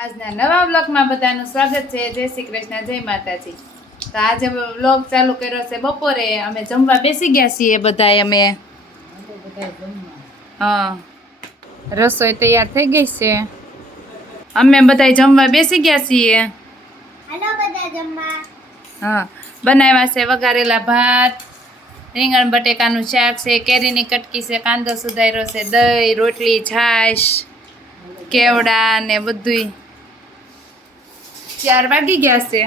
આજના નવા બ્લોગમાં બધાનું સ્વાગત છે. જય શ્રી કૃષ્ણ જય માતાજી. તો આજે બ્લોગ ચાલુ કર્યો છે બપોરે. અમે જમવા બેસી ગયા છીએ બધાએ અમે. હા. રસોઈ તૈયાર થઈ ગઈ છે. અમે બધાય જમવા બેસી ગયા છીએ. હા. બનાવ્યા છે વઘારેલા ભાત રીંગણ બટેકાનું શાક છે કેરીની કટકી છે કાંદો સુધાર્યો છે દહીં રોટલી છાશ કેવડા ને બધુંય. ચાર વાગી ગયા છે.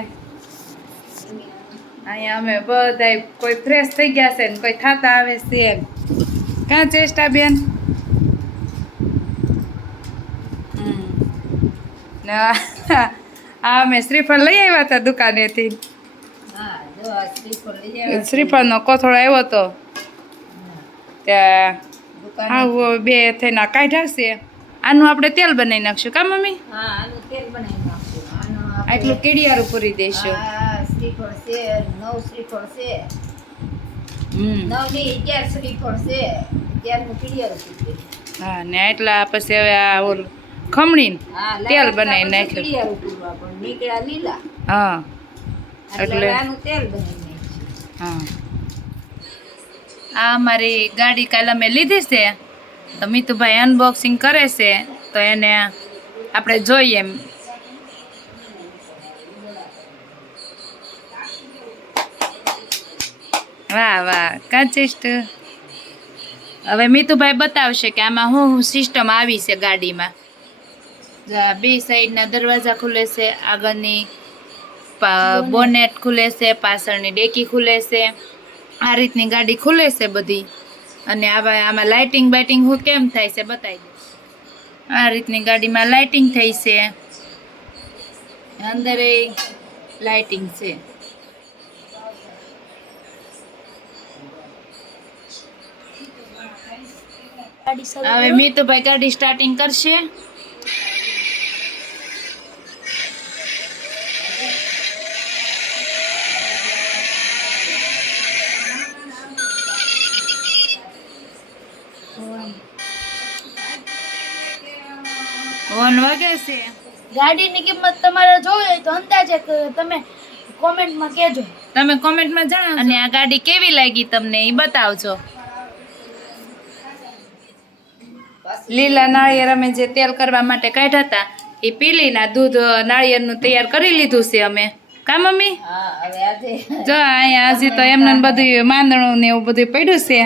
અહીંયા અમે બધાય કોઈ ફ્રેશ થઈ ગયા છે ને કોઈ થાતા આવે છે કાં ચેષ્ટા બેન? હમ. ને આ આ અમે શ્રીફળ લઈ આવ્યા હતા દુકાનેથી. શ્રીફળનો કોથળો આવ્યો હતો ત્યાં આવું બે થઈને કાઢ્યા છે. આનું આપણે તેલ બનાવી નાખશું. કા મમ્મી? આટલું કેડિયારું પૂરી દેશો. શ્રીફળ છે નવ શ્રીફળ છે. હમ. નવની અગિયાર શ્રીફળ છે અગિયારનું પીડિયારું પૂરી હા ને એટલા પછી હવે આ ઓલું ખમણીને તેલ બનાવી નાખ્યું. નીકળ્યા લીલા. હા એટલે તેલ બનાવી હા. આ અમારી ગાડી કાલે અમે લીધી છે. તો મિતુભાઈ અનબોક્સિંગ કરે છે. તો એને આપણે જોઈએ એમ. વાહ વાહ. કાચિસ્ટ હવે મીતુભાઈ બતાવશે કે આમાં શું શું સિસ્ટમ આવી છે ગાડીમાં. બે સાઈડના દરવાજા ખુલે છે આગળની બોનેટ ખુલે છે પાછળની ડેકી ખુલે છે. આ રીતની ગાડી ખુલે છે બધી. અને આવા આમાં લાઇટિંગ બાઇટિંગ હું કેમ થાય છે બતાવી દઉં આ રીતની ગાડીમાં લાઇટિંગ થઈ છે. અંદર એ લાઇટિંગ છે ગાડી શરૂ હવે મિતુભાઈ ગાડી સ્ટાર્ટિંગ કરશે. હોર્ન વાગે છે. ગાડીની કિંમત તમારે જોવી હોય તો અંદાજે તમે કોમેન્ટમાં કહેજો. તમે કોમેન્ટમાં જણાવો અને આ ગાડી કેવી લાગી તમને એ બતાવજો. લીલા નાળિયેર અમે જે તેલ કરવા માટે કાઢ્યા હતા એ પીલીના દૂધ નાળિયેરનું તૈયાર કરી લીધું છે અમે. કા મમ્મી? હા હવે આજે. જો અહીંયા હજી તો એમને બધું માંદણું ને એવું બધું પડ્યું છે.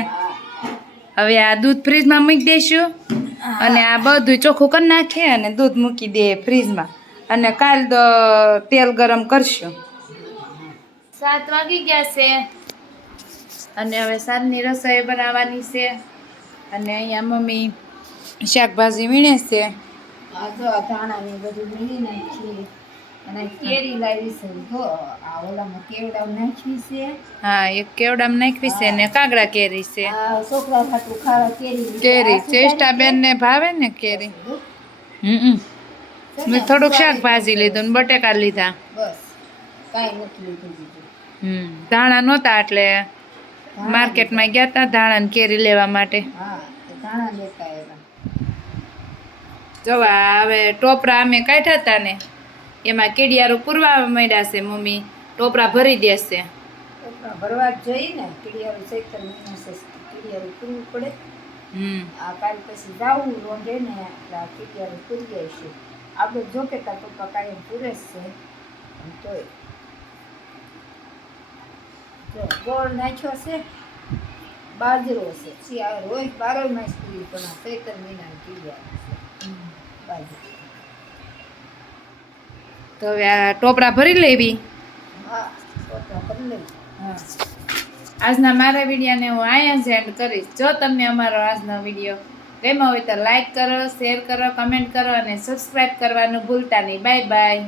હવે આ દૂધ ફ્રીજમાં મૂકી દઈશું અને આ બધું ચોખ્ખું કરી નાખીએ અને દૂધ મૂકી દઈએ ફ્રીજમાં. અને કાલ તો તેલ ગરમ કરશું. સાત વાગી ગયા છે. અને હવે સાંજની રસોઈ બનાવવાની છે. અને અહીંયા મમ્મી શાકભાજી વીણે છે. આ જો આ ધાણાને બધું વીણી નાખી અને કેરી લાવી છે. જો આ ઓલામાં કેવડા નાખી છે. હા એક કેવડામ નાખવી છે ને કાગડા કેરી છે. છોકરા ખાતું ખાવા કેરી. કેરી ચેષ્ટા બેન ને ભાવે ને કેરી? હમ મેં થોડુંક શાકભાજી લીધું. ને બટેકા લીધા. બસ કાંઈ નથી લીધું હમ ધાણા નહોતા એટલે માર્કેટમાં ગયા હતા ધાણા ને કેરી લેવા માટે. હા ધાણા લેતા આવ્યા. જોવા હવે ટોપરા અમે કાઢ્યા હતા ને એમાં કીડિયારો પૂરવા માંડ્યા છે મમ્મી ટોપરા ભરી દેશે ભરવા જોઈએ ને કીડિયારું ચૈતર મહિનો છે કીડિયારું પૂરવું પડે. હમ. આ કાલ પછી જાવું રોંઢે ને કીડિયારું પૂરી આવીશું આપણે જો કે તાર પપ્પા કાયમ પૂરે છે. તોય જો ગોળ નાખ્યો છે બાજરો છે શિયાળ રોજ બારો માસ પૂરી પણ ચૈતર મહિનાની કીડિયારું. છે તો હવે આ ટોપરા ભરી લેવી? આજના મારા વિડીયોને હું અહીંયા જ એન્ડ કરીશ. જો તમને અમારો આજનો વીડિયો ગમ્યો હોય તો લાઈક કરો શેર કરો કમેન્ટ કરો અને સબસ્ક્રાઈબ કરવાનું ભૂલતા નહીં. Bye bye